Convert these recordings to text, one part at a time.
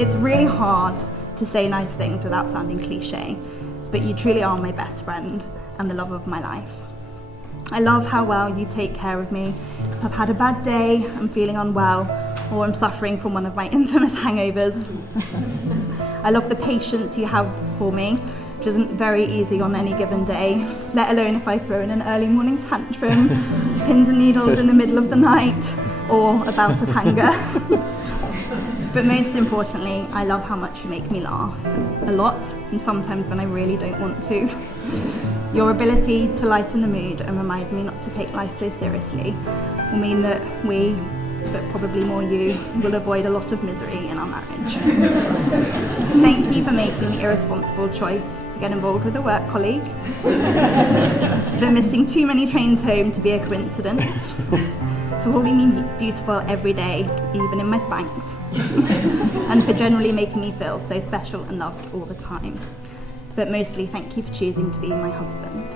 It's really hard to say nice things without sounding cliche, but you truly are my best friend and the love of my life. I love how well you take care of me. If I've had a bad day, I'm feeling unwell, or I'm suffering from one of my infamous hangovers. I love the patience you have for me, which isn't very easy on any given day, let alone if I throw in an early morning tantrum, pins and needles in the middle of the night, or a bout of hunger. But most importantly, I love how much you make me laugh. A lot, and sometimes when I really don't want to. Your ability to lighten the mood and remind me not to take life so seriously will mean that we, but probably more you, will avoid a lot of misery in our marriage. Thank you for making the irresponsible choice to get involved with a work colleague, for missing too many trains home to be a coincidence, for holding me beautiful every day, even in my Spanx, and for generally making me feel so special and loved all the time. But mostly, thank you for choosing to be my husband.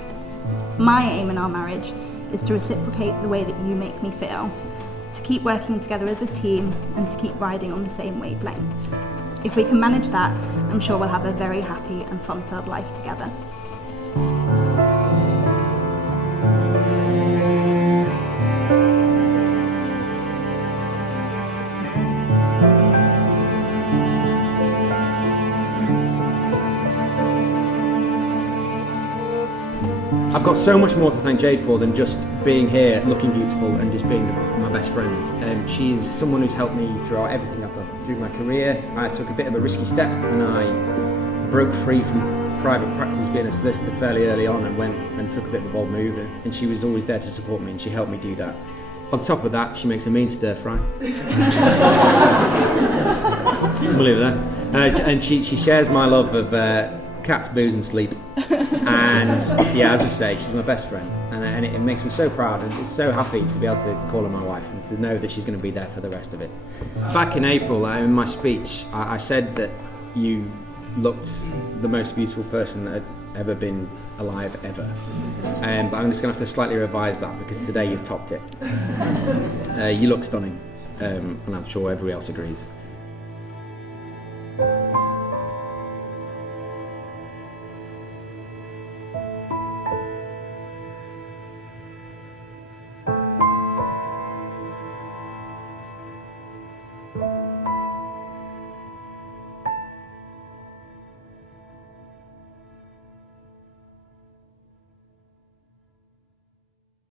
My aim in our marriage is to reciprocate the way that you make me feel, to keep working together as a team, and to keep riding on the same wavelength. If we can manage that, I'm sure we'll have a very happy and fun-filled life together. I've got so much more to thank Jade for than just being here, looking beautiful, and just being my best friend. She's someone who's helped me throughout everything I've done. Through my career, I took a bit of a risky step and I broke free from private practice being a solicitor fairly early on and went and took a bit of a bold move, and she was always there to support me and she helped me do that. On top of that, she makes a mean stir fry. Believe that. And she shares my love of cats, booze and sleep. And yeah, as I say, she's my best friend, and it makes me so proud and it's so happy to be able to call her my wife and to know that she's going to be there for the rest of it. Back in April, in my speech, I said that you looked the most beautiful person that had ever been alive ever. But I'm just going to have to slightly revise that because today you've topped it. You look stunning, and I'm sure everybody else agrees.